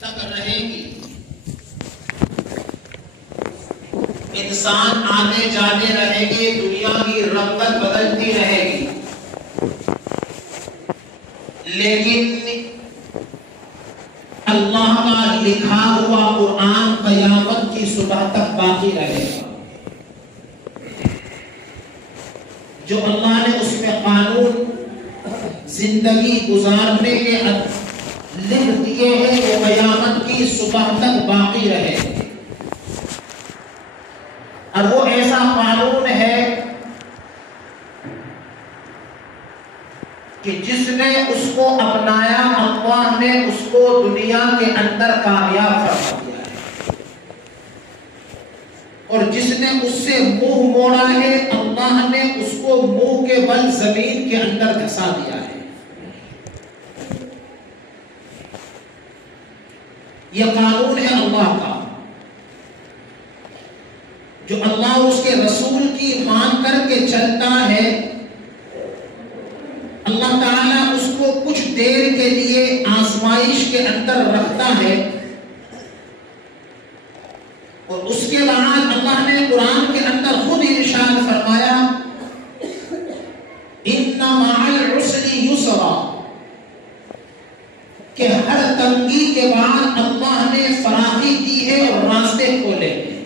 تک رہے گی. انسان آنے جانے رہے گے، دنیا کی رنگت بدلتی رہے گی، لیکن اللہ کا لکھا ہوا قرآن قیامت کی صبح تک باقی رہے گا. جو اللہ نے اس میں قانون زندگی گزارنے کے لکھ دیے ہیں وہ قیامت کی صبح تک باقی رہے گا. اور وہ ایسا قانون ہے کہ جس نے اس کو اپنایا اللہ نے اس کو دنیا کے اندر کامیاب فرما دیا ہے، اور جس نے اس سے منہ موڑا ہے اللہ نے اس کو منہ کے بل زمین کے اندر دھسا دیا ہے. یہ قانون ہے اللہ کا. جو اللہ اس کے رسول کی مان کر کے چلتا ہے، اللہ تعالیٰ اس کو کچھ دیر کے لیے آزمائش کے اندر رکھتا ہے، اور اس کے بعد اللہ نے قرآن کے اندر خود ارشاد فرمایا ان مع العسر یسرا، کہ ہر تنگی کے بعد اللہ نے فراخی دی ہے اور راستے کھولے ہیں.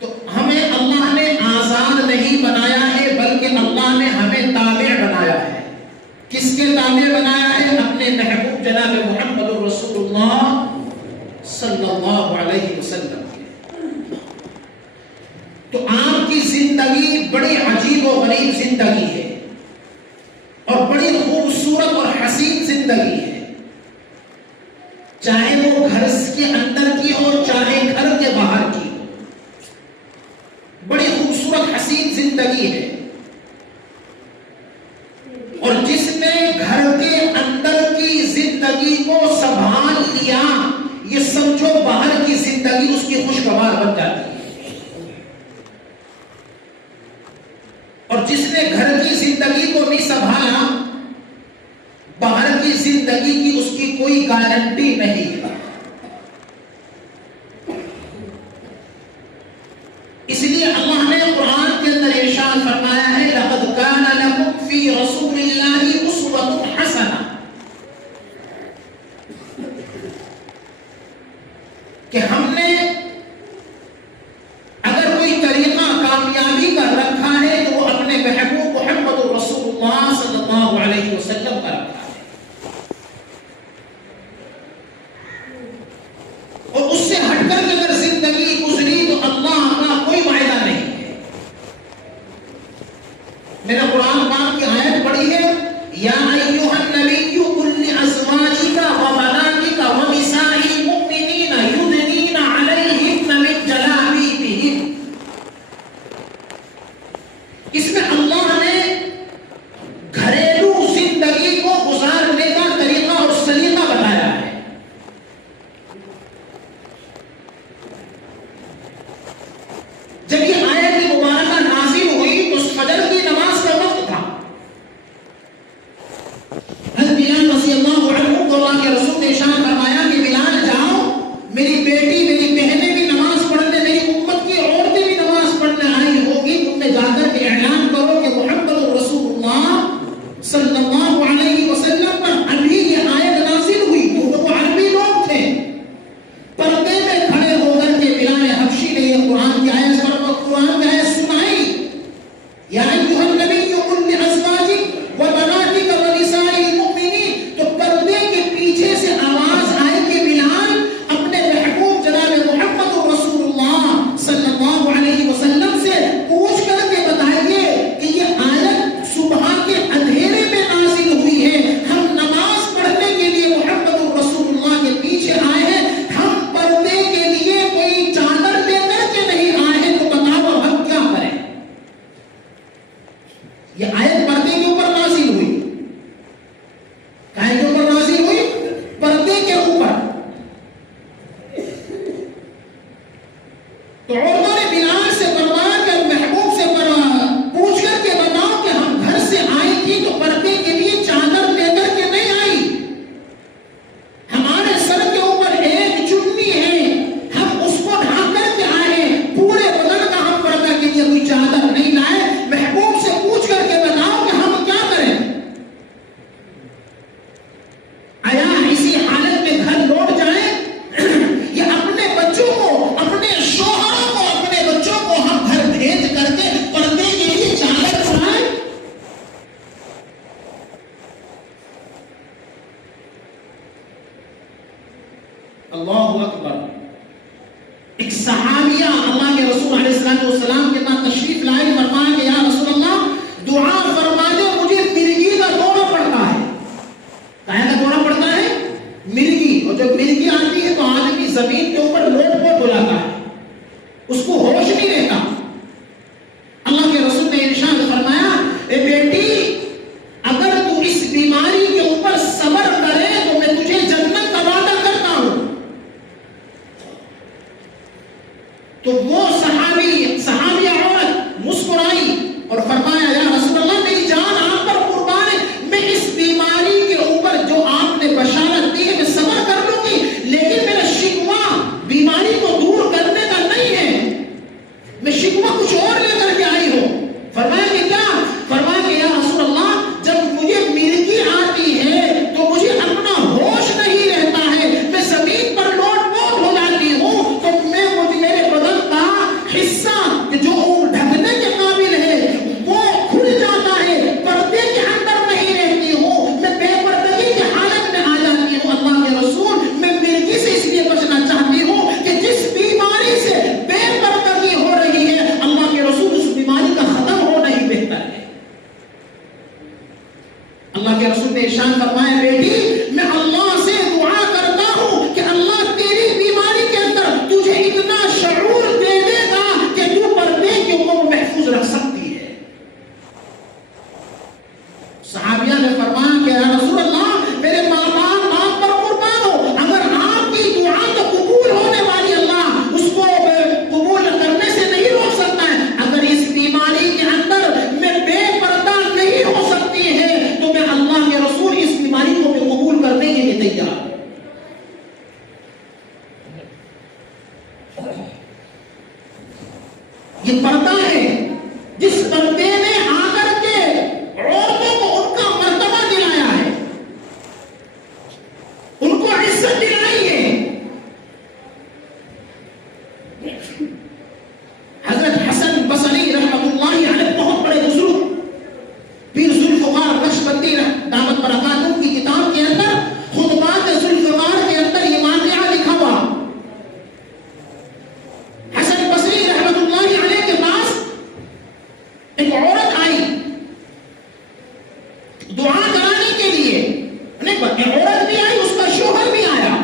تو ہمیں اللہ نے آزاد نہیں بنایا ہے بلکہ اللہ نے ہمیں تابع بنایا ہے. کس کے تابع بنایا ہے؟ اپنے محبوب جناب محمد رسول اللہ صلی اللہ علیہ وسلم کے. تو آپ کی زندگی بڑی عجیب و غریب زندگی ہے اور بڑی خوبصورت اور حسین زندگی ہے، چاہے وہ گھر کے اندر کی ہو چاہے گھر کے باہر کی. بڑی خوبصورت حسین زندگی ہے، اور جس نے گھر کے اندر کی زندگی کو سنبھال لیا یہ سمجھو باہر کی زندگی اس کی خوشگوار بن جاتی ہے. اور جس نے گھر کی زندگی کو نہیں سنبھالا باہر کی زندگی کی اس کی کوئی گارنٹی نہیں ہے. اس لیے اللہ نے قرآن کے اندر ارشاد فرمایا ہے لقد کان لکم فی رسول اللہ اسوۃ حسنہ، کہ ہم نے اگر کوئی طریقہ کامیابی کا رکھا ہے تو وہ اپنے محبوب محمد رسول اللہ صلی اللہ علیہ وسلم کا رکھا ہے، اور اس سے ہٹ کر اگر زندگی گزری تو اللہ کا کوئی وعدہ نہیں ہے. میں نے قرآن پاک کی آیت پڑھی ہے یا ایھا النبی قل لازواجک وبناتک ونساء المؤمنین یدنین علیہن من جلابیبہن. اس میں اللہ نے گھریلو زندگی کو گزارنے کا طریقہ اور سلیقہ بتایا ہے. جب یہ آیت مبارکہ نازل ہوئی تو فجر کی نماز کا وقت تھا. حضرت بلال رضی اللہ عنہ کو اللہ کے رسول نے ارشاد فرمایا کہ بلال جاؤ، میری بیٹی میری بہنیں بھی نماز پڑھنے، میری امت کی عورتیں بھی نماز پڑھنے آئی ہوگی، تم نے جا کر کے اعلان کرو کہ محمد رسول اللہ صلی اللہ علیہ وسلم پر ابھی یہ آیت نازل ہوئی. کیونکہ وہ عربی لوگ تھے. پردے میں کھڑے ہو کر کے بلال حبشی نے یہ قرآن کی آیت سنائی یا ایھا النبی قل لازواجک وبناتک ونساء المؤمنین. تو پردے کے پیچھے سے آواز اللہ اکبر. ایک صحابیہ اللہ کے رسول علیہ السلام کے پاس تشریف لائی, فرمایا کہ یا رسول اللہ دعا فرما دے, مجھے مرغی کا دوڑا پڑتا ہے. کہاں کا دوڑا پڑتا ہے؟ مرغی. اور جب مرغی آتی ہے تو آدمی زمین کے اوپر لوٹ پوٹ ہو جاتا ہے, اس کو ہوش نہیں رہتا. اللہ کے رسول نے ارشاد فرمایا اے بیٹی اگر تو اس بیماری کے اوپر صبر کرے تو میں تجھے جنت کا وعدہ کرتا ہوں. تو وہ صحابیہ عورت مسکرائی اور فرمایا یا رسول اللہ میری جان آپ پر قربان ہے, میں اس بیماری کے اوپر جو آپ نے بشارت دی ہے میں صبر کر لوں گی, لیکن میرا شکوہ بیماری کو دور کرنے کا نہیں ہے, میں شکوہ کچھ اور لے کر کے آئی ہوں. فرمایا کہ کیا؟ فرمایا کہ یا رسول اللہ جب مجھے مرغی آتی ہے تو مجھے اپنا ہوش نہیں رہتا ہے, میں زمین پر لوٹ پوٹ ہو جاتی ہوں, تو میرے بدن کا حصہ جو ڈھکنے کے قابل ہے وہ کھل جاتا ہے, پردے کے اندر نہیں رہتی ہوں, میں بے پردگی کی حالت میں آ جاتی ہوں. اللہ کے رسول میں مرغی سے اس لیے بچنا چاہتی ہوں کہ جس بیماری سے بے پردگی ہو رہی ہے اللہ کے رسول اس بیماری کا ختم ہونا ہی بہتر ہے. اللہ کے رسول نے ارشاد فرمایا بیٹی میں اللہ سے دعا کرتا ہوں کہ اللہ تیری بیماری کے اندر تجھے اتنا شعور دے دے گا کہ تو پردے کے اوپر محفوظ رکھ سکتی ہے. صحابیہ نے فرمایا کہ یا رسول اللہ میرے ماں باپ آپ پر قربان ہو, اگر آپ کی دعا تو قبول ہونے والی اللہ اس کو قبول کرنے سے نہیں روک سکتا ہے. اگر اس بیماری کے اندر میں بے پردہ نہیں ہو سکتی ہے تو میں اللہ کے رسول اس بیماری کو میں قبول کرنے کے لیے تیار ہوں. یہ پردہ ہے جس پردے نے آ کر کے عورتوں کو ان کا مرتبہ دلایا ہے, ان کو عزت دلائی ہے. حضرت حسن بصری رحمۃ اللہ علیہ بہت بڑے بزرگ پیر ذوالفقار نقشبندی دامت برکاتہ کی کتاب کے اندر خطبات ذوالفقار کے اندر یہ واقعہ لکھا ہوا. حسن بصری رحمۃ اللہ علیہ کے پاس ایک عورت آئی دعا کرانے کے لیے. عورت بھی آئی, اس کا شوہر بھی آیا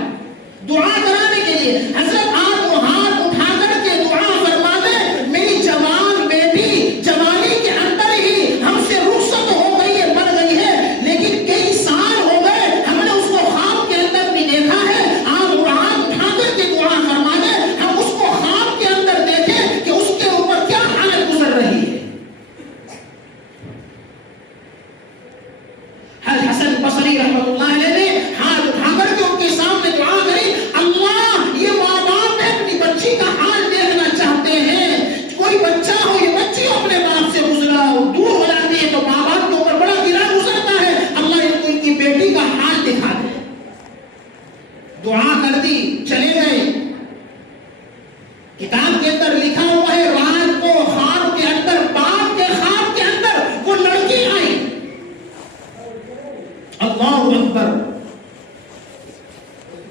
دعا کرانے کے لیے. حضرت آپ وہ ہاتھ اٹھا کر کے دعا فرما دے میری جوان بیٹی جوانی کے اندر ہی ہم سے رخصت ہو گئی ہے, مر گئی ہے, لیکن کئی سال ہو گئے ہم نے اس کو خواب کے اندر بھی دیکھا ہے. آپ وہ ہاتھ اٹھا کر کے دعا فرما دے ہم اس کو خواب کے اندر دیکھیں کہ اس کے اوپر کیا حالت گزر رہی ہے. حسن بصری رحمۃ اللہ علیہ نے ہاتھ اٹھا کر کے ان کے سامنے دعا کری, اللہ یہ ماں باپ اپنی بچی کا حال دیکھنا چاہتے ہیں. کوئی بچہ ہو یہ بچی اپنے باپ سے گزرا ہو دور ہو جاتی ہے تو ماں باپ کے اوپر بڑا گرا گزرتا ہے, اللہ ان کو ان کی بیٹی کا حال دکھا دے. دعا کر دی, چلے گئے. کتاب کے اندر لکھا ہوا ہے رات کو خواب کے اندر باپ کے خواب کے اندر وہ لڑکی آئی. اللہ اکبر,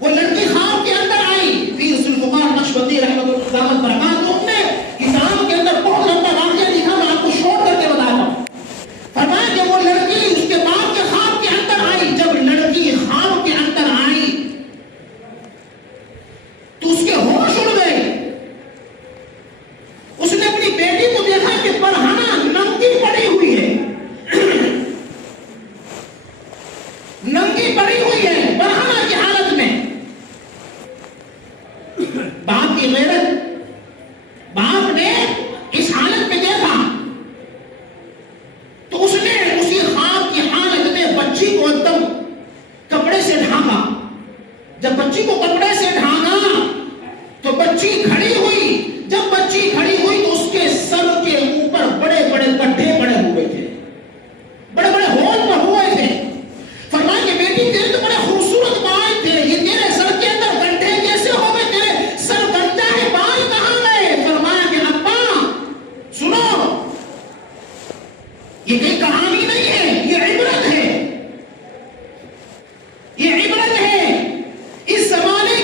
وہ لڑکی خواب کے اندر آئی. پیر ذوالفقار نقشبندی رحمۃ اللہ دامت برکاتہ نے کتاب کے اندر بہت لمبا واقعہ لکھا, میں آپ کو شورٹ کر کے بتاتا ہوں. فرمایا کہ وہ لڑکی اس کے باپ کے خواب کے اندر آئی. جب لڑکی خواب کے اندر آئی تو اس کے ہوش اڑ گئے. اس نے اپنی بیٹی کو دیکھا کہ برہنہ ننگی پڑی ہوئی ہے, ننگی پڑی ہوئی ہے برہنہ کی حالت میں. باپ کی غیرت, باپ نے اس حالت میں دیکھا تو اس نے اسی خواب کی حالت میں بچی کو ایک دم کپڑے سے ڈھانکا. جب بچی کو کپڑے سے ڈھانکا تو بچی کھڑی ہوئی. جب بچی کھڑی ہوئی تو اس کے سر کے اوپر بڑے بڑے گڈھے پڑے ہوئے تھے, بڑے بڑے ہول پر ہوئے تھے. فرمایا کہ بیٹی تیرے تو بڑے خوبصورت بال تھے, یہ تیرے سر کے اندر گڈھے کیسے ہو گئے, تیرے سر گندا ہے, بال کہاں گئے. فرمایا کہ ابا سنو, یہ کوئی کہانی نہیں ہے, یہ عبرت ہے, یہ عبرت ہے. اس زمانے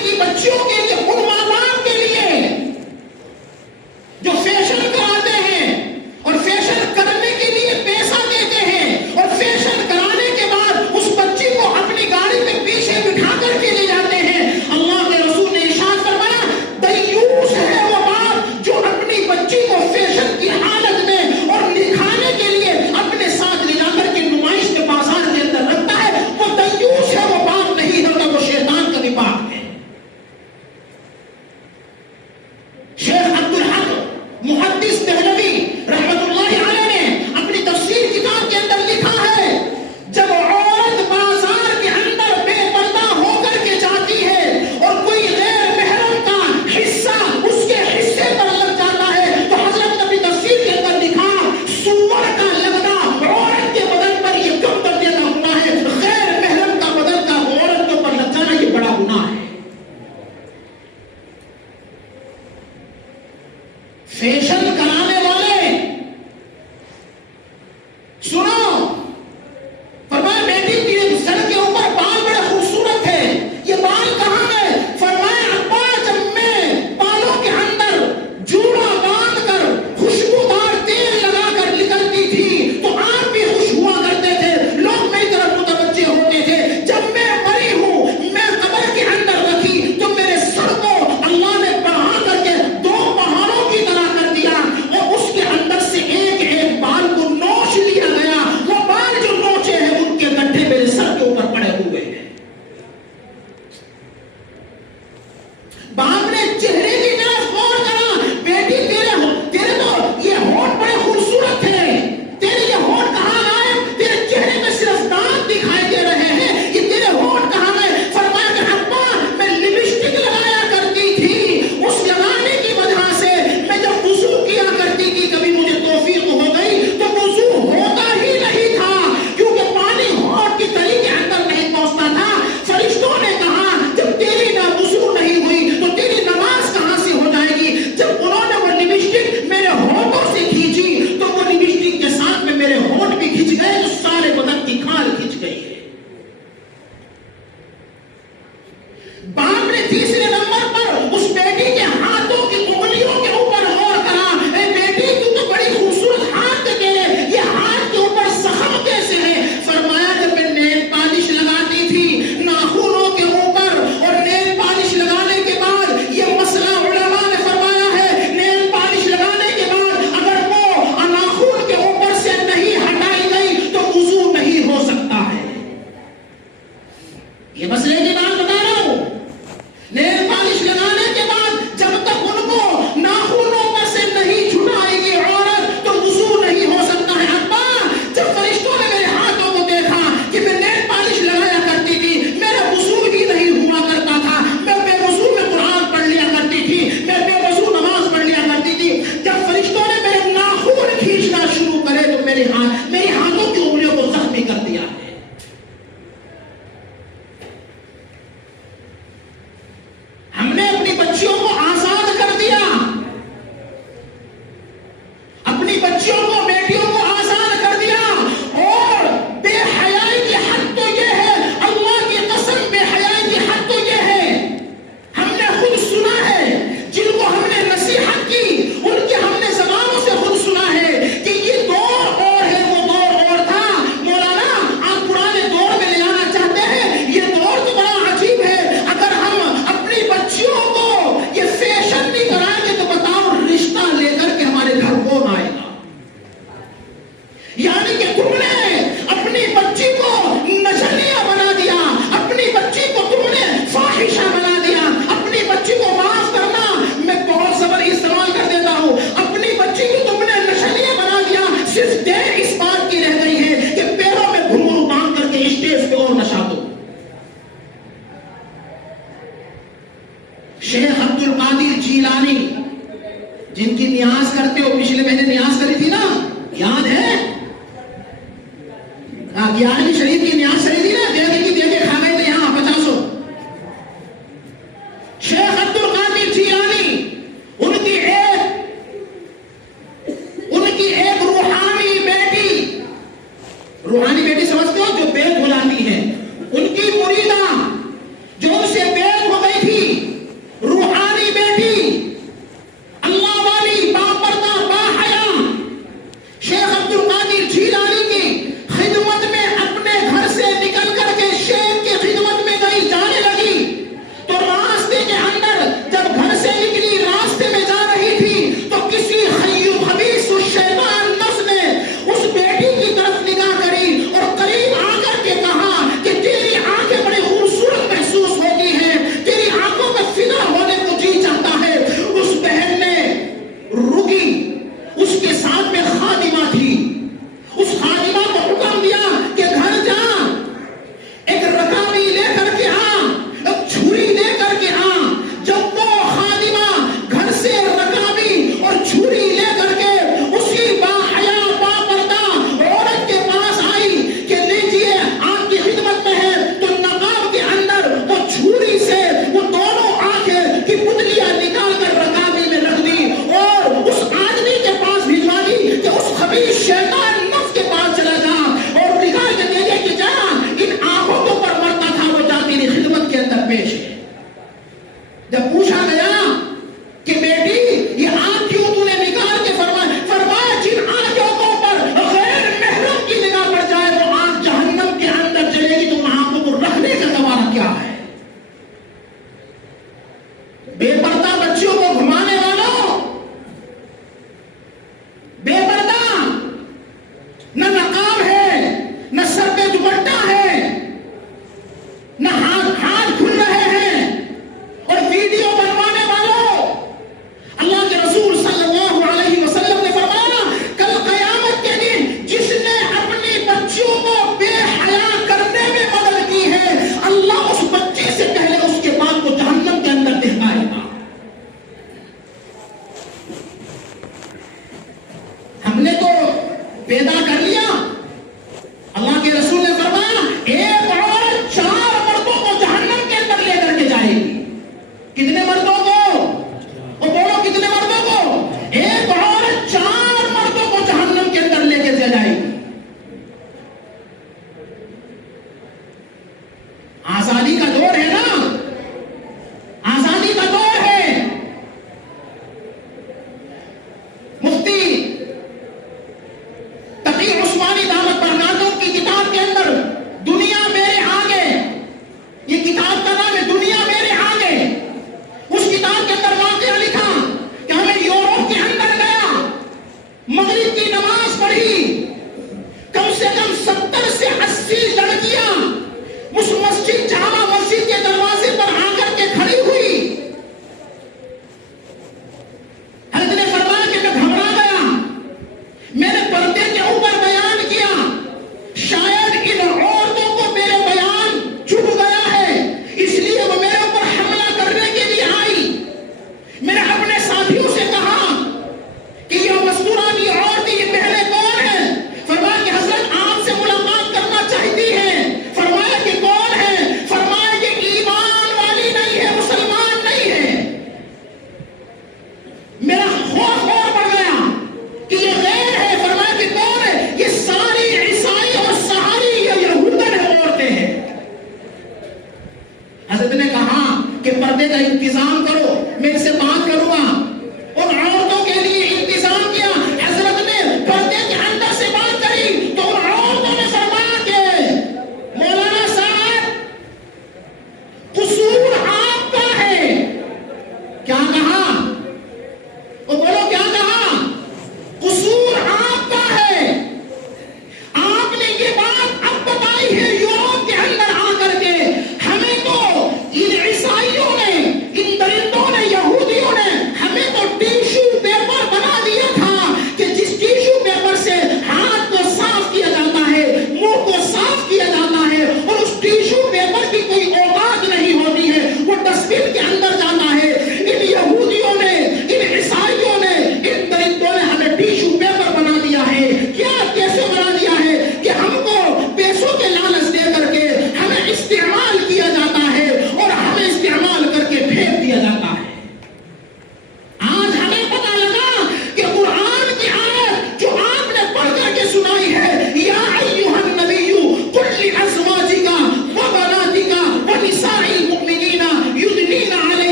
یہ مسئلے کی بات بتا رہا ہوں. نیل پالش لگانے کے بعد جب تک ان کو ناخنوں پر سے نہیں چھٹائے گی عورت تو وضو نہیں ہو سکتا ہے. ابا جب فرشتوں نے میرے ہاتھوں کو دیکھا کہ میں نیل پالش لگایا کرتی تھی, میرا وضو ہی نہیں ہوا کرتا تھا, میں بے وضو میں قرآن پڑھ لیا کرتی تھی, میں بے وضو نماز پڑھ لیا کرتی تھی, جب فرشتوں نے میرے ناخن کھینچنا شروع کرے تو میری ہاتھوں کی انگلیوں کو زخمی کر دیا ہے. ہم نے اپنی بچیوں کو آزاد کر دیا, اپنی بچیوں کو بیٹیوں کو آزاد کر دیا. اور بے حیائی کی حد تو یہ ہے, اللہ کی قسم بے حیائی کی حد تو یہ ہے, ہم نے خود سنا ہے, جن کو ہم نے نصیحت کی ان کی ہم نے زبانوں سے خود سنا ہے کہ یہ دور اور ہے, وہ دور اور تھا. مولانا آپ پرانے دور میں لے آنا چاہتے ہیں, یہ دور تو بڑا عجیب ہے. اگر ہم اپنی بچیوں کو یہ فیشن نہیں کرائیں گے تو بتاؤ رشتہ لے کر کے ہمارے گھر کون آئے گا؟ یعنی کہ تم نے اپنی بچی کو نچنیا بنا دیا, اپنی بچی کو تم نے فاحشہ بنا دیا, اپنی بچی کو معاف کرنا, میں بہت صبر استعمال کر دیتا ہوں, اپنی بچی کو تم نے نچنیا بنا دیا. صرف دیر اس بات کی رہ گئی ہے کہ پیروں میں گھنگرو باندھ کر کے اسٹیج پہ اور نشا دو. شیخ عبد القادر جیلانی جن کی نیاز کرتے ہو, پچھلے مہینے نیاز کری تھی نا, یاد ہے؟ 11ویں شریف کی نیاز کری تھی نا, دے کے کھا گئے تھے یہاں 50. شیخ عبد القادر جیلانی ان کی ایک روحانی بیٹی سمجھتے ہو, جو بیت بلاتی ہے, ان کی مریدہ جو ان سے بیت ہو گئی تھی, روحانی بیٹی, اللہ والی, باپردہ, باحیا, شیخ عبد القادر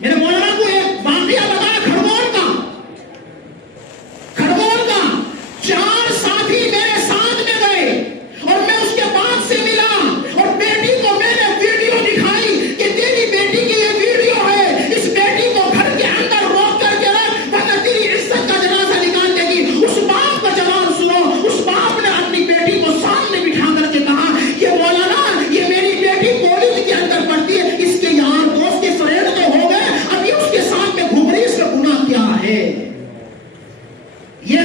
میرے مولانا کو ایک واقعہ بتایا کھڑگون کا 4 ساتھی میرے ساتھ میں گئے اور میں اس کے بعد سے ملا اور بیٹی کو میں نے ویڈیو دکھائی کہ تیری بیٹی کی یہ ویڈیو ہے، اس بیٹی کو گھر کے اندر روک کر کے رکھ ورنہ تیری عزت کا جنازہ نکال دے گی۔ اس باپ کا جواب سنو، اس باپ نے اپنی بیٹی کو سامنے بٹھا کر کے کہا کہ مولانا یہ میری بیٹی کالج کے اندر پڑھتی ہے، اس کے یار دوست کے فرینڈ تو ہو گئے، اب یہ اس کے ساتھ میں گھوم رہی، اس کا گناہ کیا ہے؟ یہ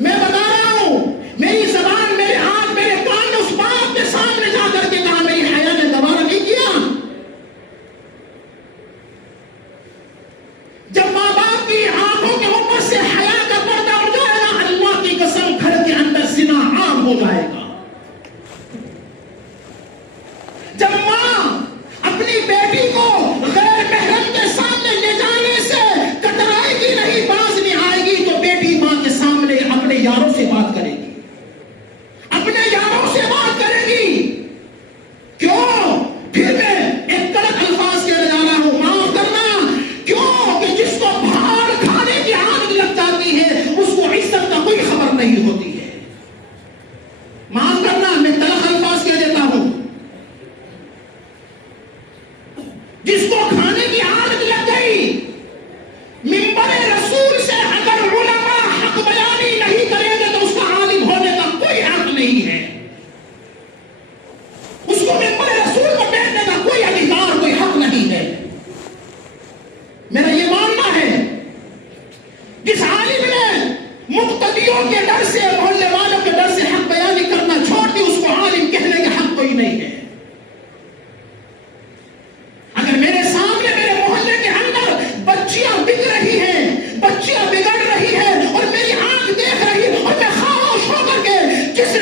میں بتا رہا ہوں، میری زبان میرے ہاتھ میرے کان نے اس باپ کے سامنے جا کر کے کہا، میری حیا نے دوبارہ نہیں کیا۔ جب ماں باپ کی آنکھوں کے اوپر سے حیا کا پردہ اٹھ جائے گا، اللہ کی قسم گھر کے اندر زنا عام ہو جائے گا۔ جب ماں اپنی بیٹی کو غیر محرم کے سامنے لے جانے سے کترائے گی نہیں، باز نہیں آئے گی، تو بیٹی ماں کے سامنے اپنے یاروں سے بات کرے گی، اپنے یاروں سے بات کرے گی۔ کیوں؟ پھر میں ایک کڑک الفاظ کہنے جا رہا ہوں، معاف کرنا، کیوں کہ جس کو بھاڑ کھانے کی عادت لگ جاتی ہے اس کو عزت کا کوئی خبر نہیں ہوتی ہے۔ معاف کرنا، میں تلخ الفاظ کہہ دیتا ہوں، جس کو کھانے کی عادت لگ گئی، منبر رسول سے اگر علماء حق بیانی نہیں کریں گے تو اس کا عالم ہونے کا کوئی حق نہیں ہے، اس کو منبر رسول کو بیٹھنے کا کوئی ادھیکار کوئی حق نہیں ہے۔ میرا یہ ماننا ہے، جس عالم نے مقتدیوں کے ڈر سے محلے والوں کے ڈر سے حق بیانی کرنا چھوڑ دی، اس کو عالم کہنے کا حق کوئی نہیں ہے۔ اگر میرے سامنے میرے محلے کے اندر بچیاں بک رہی ہیں، بچیاں بگڑ رہی ہیں اور میری آنکھ دیکھ رہی ہے اور میں خاموش ہو کر کے جس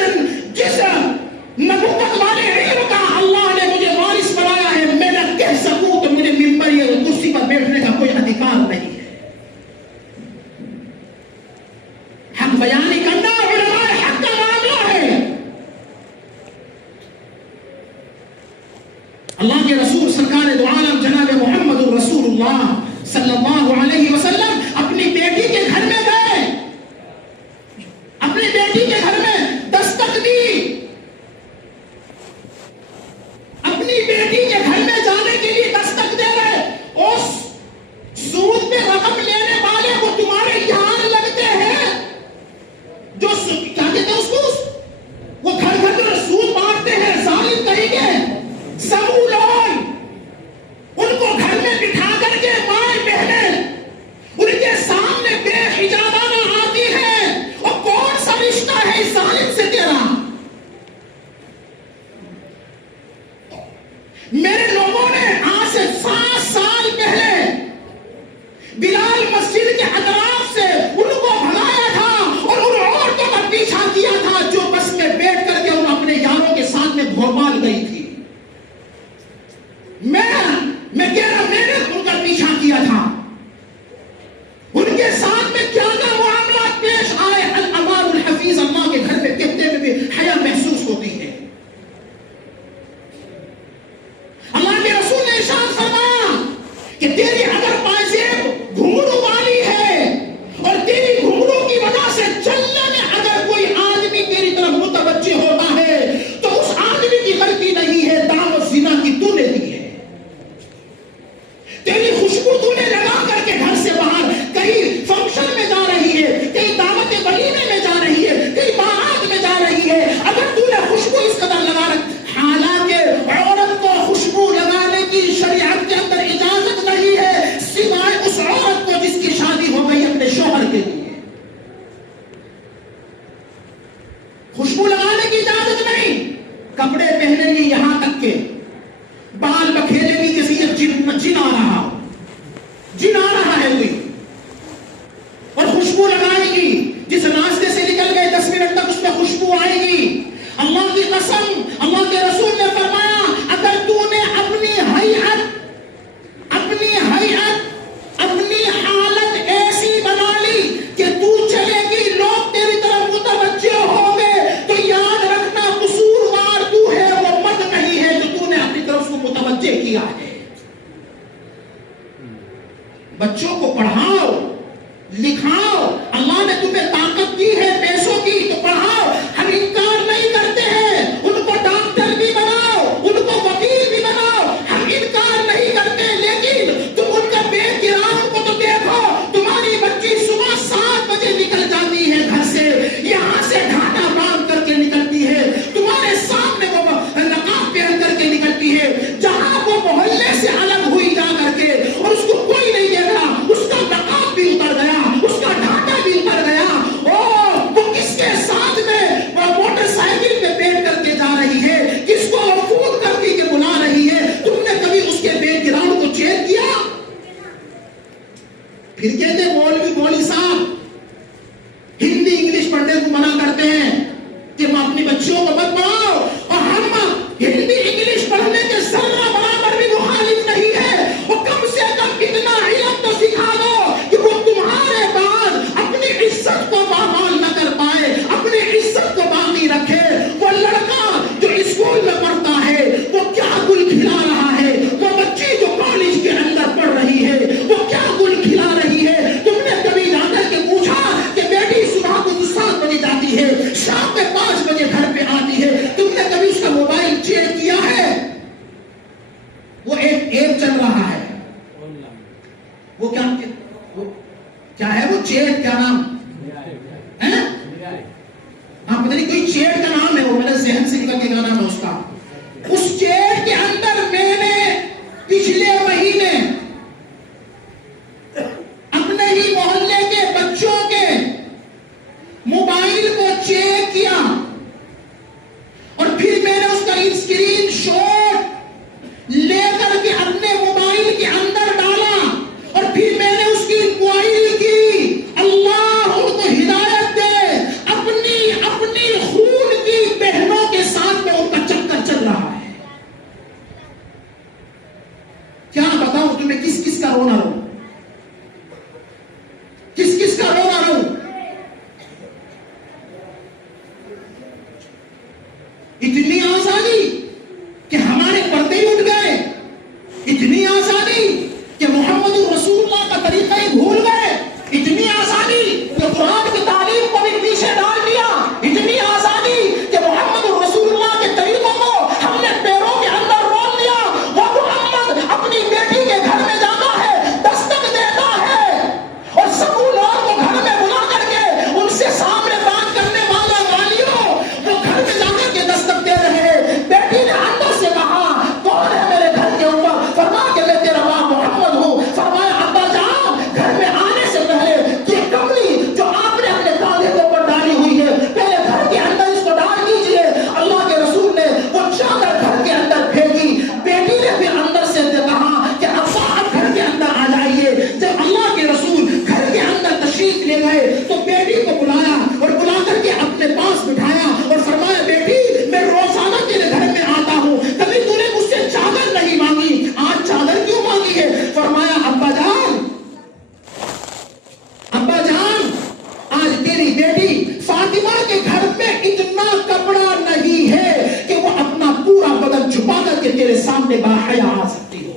نبوت والے علم کا اللہ نے مجھے وارث بنایا ہے، میں نہ کہہ سکوں تو مجھے منبر یا کرسی پر بیٹھنے کا کوئی ادھیکار نہیں ہے۔ حق بیانی کرنا علماء حق کا معاملہ ہے۔ اللہ کے رسول سرکار دو عالم جناب محمد رسول اللہ صلی اللہ علیہ وسلم اپنی بیٹی کے گھر میں گئے، اپنی بیٹی کے گھر میں دستک دی، اپنی بیٹی کے گھر میں جانے کے لیے دستک دے رہے، اس سود پہ رقم لینے والے وہ تمہارے یار لگتے ہیں، جو کیا کہتے ہیں اس کو، وہ گھر گھر میں سود بانٹتے ہیں، ظالم طریقے، سمولون، ان کو گھر میں بٹھا کر کے مائیں بہنیں ان کے سامنے بے حجابانہ آتی ہے، اور کون سا رشتہ ہے اس ظالم سے تیرا؟ میرے لوگوں نے آج سے 7 سال پہلے بلال مسجد کے اطراف سے ان کو بھگایا تھا اور ان عورتوں کا پیچھا کیا تھا جو بس میں بیٹھ کر کے ان اپنے یاروں کے ساتھ میں بھوپال گئی تھی۔ میں کہہ رہا میں نے ان کا پیچھا کیا تھا، ان کے ساتھ میں کیا کیا معاملات پیش آئے، الامان الحفیظ اللہ کے گھر میں کہتے ہوئے بھی حیا محسوس ہوتی ہے۔ اللہ کے رسول نے ارشاد فرمایا کہ تیری اگر پائزیب گھنگرو والی ہے اور تیری گھنگرو کی وجہ سے چلنے میں اگر کوئی آدمی تیری طرف متوجہ ہوتا ہے تو اس آدمی کی غلطی نہیں ہے، دعوت زنا کی تو نے دی ہے۔ تیری خوشبو تو نے لگا کر کے گھر سے باہر کہیں فنکشن میں جا رہی ہے، کہیں دعوت ولیمے میں جا رہی ہے، کہیں بارات میں جا رہی ہے، اگر تو نے خوشبو اس قدر لگا رکھی، حالانکہ عورت کو خوشبو لگانے کی شریعت کے اندر اجازت نہیں ہے سوائے اس عورت کو جس کی شادی ہو گئی اپنے شوہر کے لیے، خوشبو لگانے کی اجازت نہیں، کپڑے پہنے گی یہاں تک کہ بال بکھیرے گی کسی جن آ رہا ہے کوئی، اور خوشبو لگائے گی، جس راستے سے نکل گئے 10 منٹ تک اس میں خوشبو آئے گی۔ اللہ کی قسم، اللہ کے رسول نے فرمایا اگر تو نے اپنی حالت ایسی بنا لی کہ تو چلے گی لوگ تیری طرف متوجہ ہوں گے تو یاد رکھنا قصوروار تو ہے، وہ مرد نہیں ہے جو تو نے اپنی طرف کو متوجہ کیا ہے۔ بچوں کو پڑھاؤ لکھاؤ، اللہ نے تمہیں طاقت دی ہے پیسوں کی تو پڑھاؤ، ہم انکار نہیں کرتے ہیں، ان کو ڈاکٹر بھی بناؤ، ان کو وکیل بھی بناؤ، ہم انکار نہیں کرتے، لیکن تم ان کا بیک گراؤنڈ کو تو دیکھو، تمہاری بچی صبح 7 بجے نکل جاتی ہے گھر سے، یہاں سے ڈھاٹا باندھ کر کے نکلتی ہے، تمہارے سامنے وہ نقاب پہن کر کے نکلتی ہے، جہاں وہ محلے سے الگ ہوئی جا کر کے اور اس کو کوئی نہیں دیکھ رہا، اس کا نقاب بھی اتر گیا، اس کا ڈھاٹا بھی اتر گیا، وہ کس کے ساتھ میں موٹر سائیکل پہ بیٹھ کر کے جا رہی ہے، کس کو فون کر کے بلا رہی ہے، تم نے کبھی اس کے بیک گراؤنڈ کو چیک کیا؟ پھر کہتے مولوی صاحب ہندی انگلش پڑھنے کو منع کرتے ہیں کہ ہم اپنی بچیوں کو مت پڑھاؤ، اور ہم ہندی انگلش پڑھنے کے ذرہ برابر بھی مخالف نہیں ہے، وہ کم سے کم اتنا علم تو سکھا دو کہ وہ تمہارے بعد اپنی عزت کو پامال نہ کر پائے، اپنی عزت کو باقی رکھے۔ وہ لڑکا جو اسکول میں پڑھتا ہے وہ کیا گل کھلا رہا ہے، وہ بچی جو کالج کے اندر پڑھ رہی ہے وہ کیا گل کھلا رہی ہے، تم نے کبھی جا کر کے پوچھا کہ بیٹی صبح کو 7 بجے جاتی ہے، شام میں 5 بجے گھر پہ آتی ہے، تم نے کبھی اس کا موبائل چیک کیا ہے؟ وہ ایک ایپ چل رہا ہے، وہ کیا ہے، وہ چیٹ کیا نام ہے؟ ہاں پتہ نہیں کوئی چیٹ کا نام ہے، وہ میرے ذہن سے نکل کے کیا نام ہے اس کا۔ اس چیٹ کے اندر میں نے پچھلے مہینے اپنے ہی محلے کے بچوں کے موبائل کو چیک کیا اور پھر میں نے اس کا اسکرین شاٹ لے کر کے اپنے موبائل کے اندر ڈالا اور پھر میں نے اس کی انکوائری کی۔ اللہ ان کو ہدایت دے، اپنی خون کی بہنوں کے ساتھ میں ان کا چکر چل رہا ہے۔ کیا بتاؤں تمہیں کس کس کا رونا رو، کس کس کا رونا رو۔ اتنی آزادی کہ ہمارے پردے ہی اٹھ گئے، اتنی آزادی کہ محمد رسول اللہ کا طریقہ ہی بھول گئے، اتنی آزادی کہ قرآن کی تعلیم کو بھی پیچھے ڈال دیا، اتنی آزادی کہ محمد رسول اللہ کے طریقوں کو ہم نے پیروں کے اندر رول دیا۔ وہ محمد اپنی بیٹی کے گھر میں جاتا ہے، دستک دیتا ہے اور سکول کو گھر میں بلا کر کے ان سے سامنے بات کرنے والیوں وہ گھر میں جا کر کے دستک دے رہے ہیں۔ بیٹی نے اندر سے کہا کون ہے میرے گھر کے اوپر؟ فرمایا کہ میں تیرا باپ محمد ہوں۔ فرمایا ابا جان گھر میں آنے سے پہلے یہ کملی جو آپ نے اپنے کاندھے کے اوپر ڈالی ہوئی ہے پہلے گھر کے اندر اس کو ڈال دیجئے۔ اللہ کے رسول نے وہ چادر گھر کے اندر پھینکی، بیٹی نے پھر اندر سے کہا کہ ابا آپ گھر کے اندر آ جائیے۔ جب اللہ کے رسول گھر کے اندر تشریف لے گئے تو بیٹی کو بلایا اور بلا کر کے اپنے پاس بٹھایا اور فرمایا بیٹی میں روزانہ تیرے گھر میں آتا ہوں، کبھی تو نے مجھ سے چادر نہیں مانگی، آج چادر کیوں مانگی ہے؟ فرمایا ابا جان آج تیری بیٹی فاطمہ کے گھر میں اتنا کپڑا نہیں ہے کہ وہ اپنا پورا بدن چھپا کر کے تیرے سامنے باحیا آ سکتی ہو۔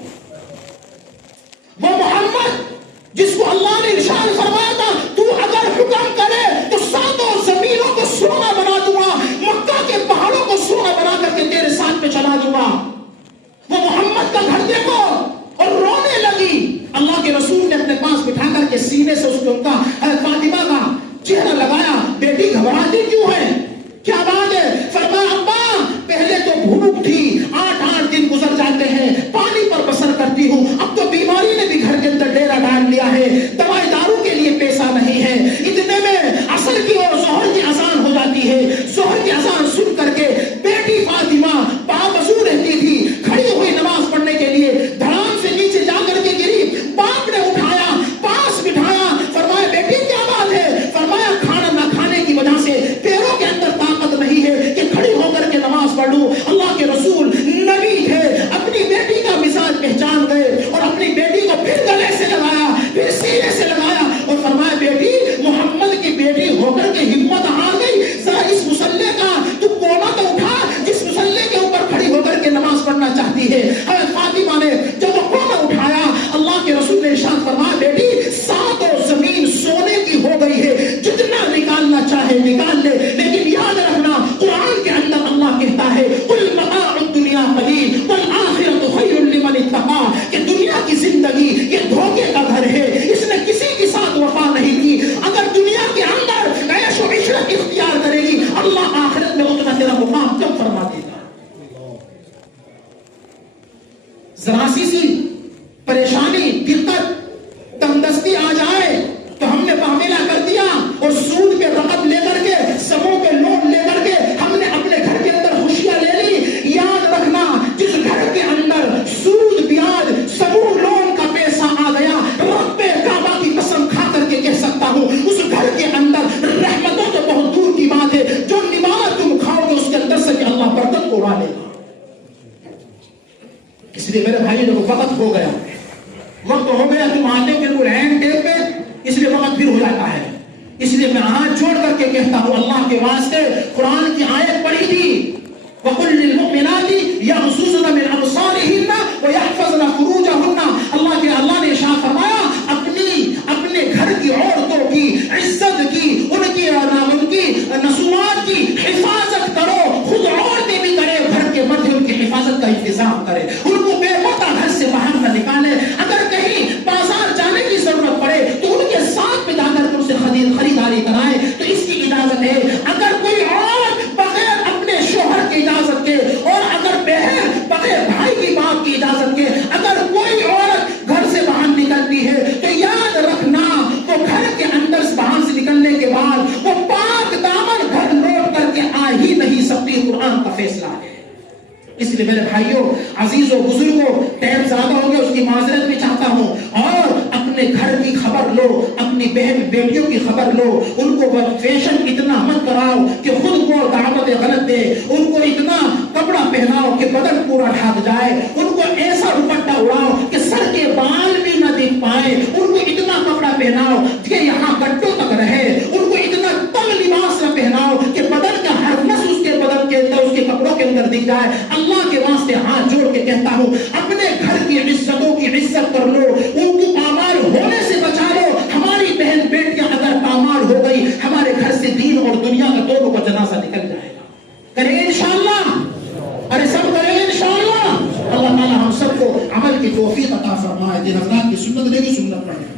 وہ محمد جس کو اللہ نے ارشاد فرمایا تھا تو اگر حکم کرے تو 7 زمینوں کو سونا بنا دوں گا، مکہ کے پہاڑوں کو سونا بنا کر کے تیرے ساتھ میں چلا دوں گا۔ وہ محمد کا گھر دیکھو اور رونے لگی۔ اللہ کے رسول نے اپنے پاس بٹھا کر کے سینے سے اس کو ان کا فاطمہ کا چہرہ لگایا، بیٹی گھبراتی کیوں ہے، کیا بات ہے؟ فرمایا ابا پہلے تو بھوک تھی، 8 دن گزر جاتے ہیں، پانی پر بسر کرتی ہوں، اب تو بیماری نے بھی گھر کے اندر ڈیرا ڈال لیا ہے، دوائی دارو کے لیے پیسہ نہیں ہے، اتنے میں عصر کی اور ظہر کی اذان ہو جاتی ہے۔ ظہر کی اذان سن کر کے بیٹی فاطمہ باوضو رہتی تھی، کھڑی ہوئی نماز پڑھنے کے لیے دھڑام سے نیچے جا کر کے گری، باپ نے اٹھایا، پاس بٹھایا، فرمایا بیٹی پریشانی، دقت، تنگدستی آ جائے تو ہم نے معاملہ کر دیا اور سود کے رقم لے کر کے، سبوں کے لون لے کر کے ہم نے اپنے گھر کے اندر خوشیاں لے لی۔ یاد رکھنا، جس گھر کے اندر سود، بیاج، سبوں، لون کا پیسہ آ گیا، رب کعبہ کی قسم کھا کر کے کہہ سکتا ہوں اس گھر کے اندر رحمتوں تو بہت دور کی بات ہے، جو نماز تم کھاؤ گے اس کے اندر سے کہ اللہ برکت کو اڑا لے گا۔ اس لیے میرے بھائی جو وقت ہو گیا، وقت ہو گیا، تم آتے ہو بالکل اینڈ ٹیپ پہ، اس لیے وقت پھر ہو جاتا ہے۔ اس لیے میں ہاتھ جوڑ کر کے کہتا ہوں اللہ کے واسطے، قرآن کی آیت پڑھی تھی وَقُلْ لِلْمُؤْمِنَاتِ يَغْضُضْنَ مِنْ أَبْصَارِهِنَّ وَيَحْفَظْنَ فُرُوجَهُنَّ۔ اللہ نے ارشاد فرمایا اپنے گھر کی عورتوں کی عزت کی، ان کی نصوات کی حفاظت کرو، خود عورتیں بھی کرے، گھر کے مرد ان کی حفاظت کا انتظام کرے، ان کو بے پردہ گھر سے باہر نہ نکالے۔ اگر کہیں بازار جانے کی ضرورت پڑے تو ان کے ساتھ میں جا کر ان سے خریداری کرائے تو اس کی اجازت ہے۔ اگر کوئی عورت بغیر اپنے شوہر کی اجازت کے، اور اگر بہن بغیر بھائی کی باپ کی اجازت کے اگر کوئی عورت گھر سے باہر نکلتی ہے تو یاد رکھنا وہ گھر کے اندر سے باہر سے نکلنے کے بعد وہ پاک دامن گھر لوٹ کر کے آ ہی نہیں سکتی، قرآن کا فیصلہ ہے۔ اس لیے میرے بھائیوں، عزیزوں، بزرگوں، ٹائم زیادہ ہو گیا، اس کی معذرت بھی چاہتا ہوں، اور اپنے گھر کی خبر لو، اپنی بہن بیٹیوں کی خبر لو، ان کو فیشن اتنا مت کراؤ کہ خود کو دعوت غلط دے، ان کو اتنا کپڑا پہناؤ کہ بدن پورا ڈھک جائے، ان کو ایسا دوپٹہ اڑاؤ کہ سر کے بال بھی نہ دکھ پائے، ان کو اتنا کپڑا پہناؤ کہ یہاں گٹوں تک رہے، ان کو اتنا تنگ لباس نہ پہناؤ کہ بدن کا ہر نس اس کے بدن کے اندر، اس کے کپڑوں کے اندر دکھ جائے۔ اللہ کے واسطے ہاتھ جوڑ کے کہتا ہوں اپنے گھر کی عزتوں کی عزت کر لو، ان کو پامال ہونے سے بچا لو۔ ہماری بہن بیٹیاں اگر پامال ہو گئی، ہمارے گھر سے دین اور دنیا کا دونوں کا جنازہ نکل جائے گا۔ کریں گے انشاءاللہ؟ ارے سب کریں گے انشاءاللہ؟ اللہ تعالی ہم سب کو عمل کی توفیق عطا فرمائے۔ دین حضرات کی سنت لے گی، سنت پڑھیں۔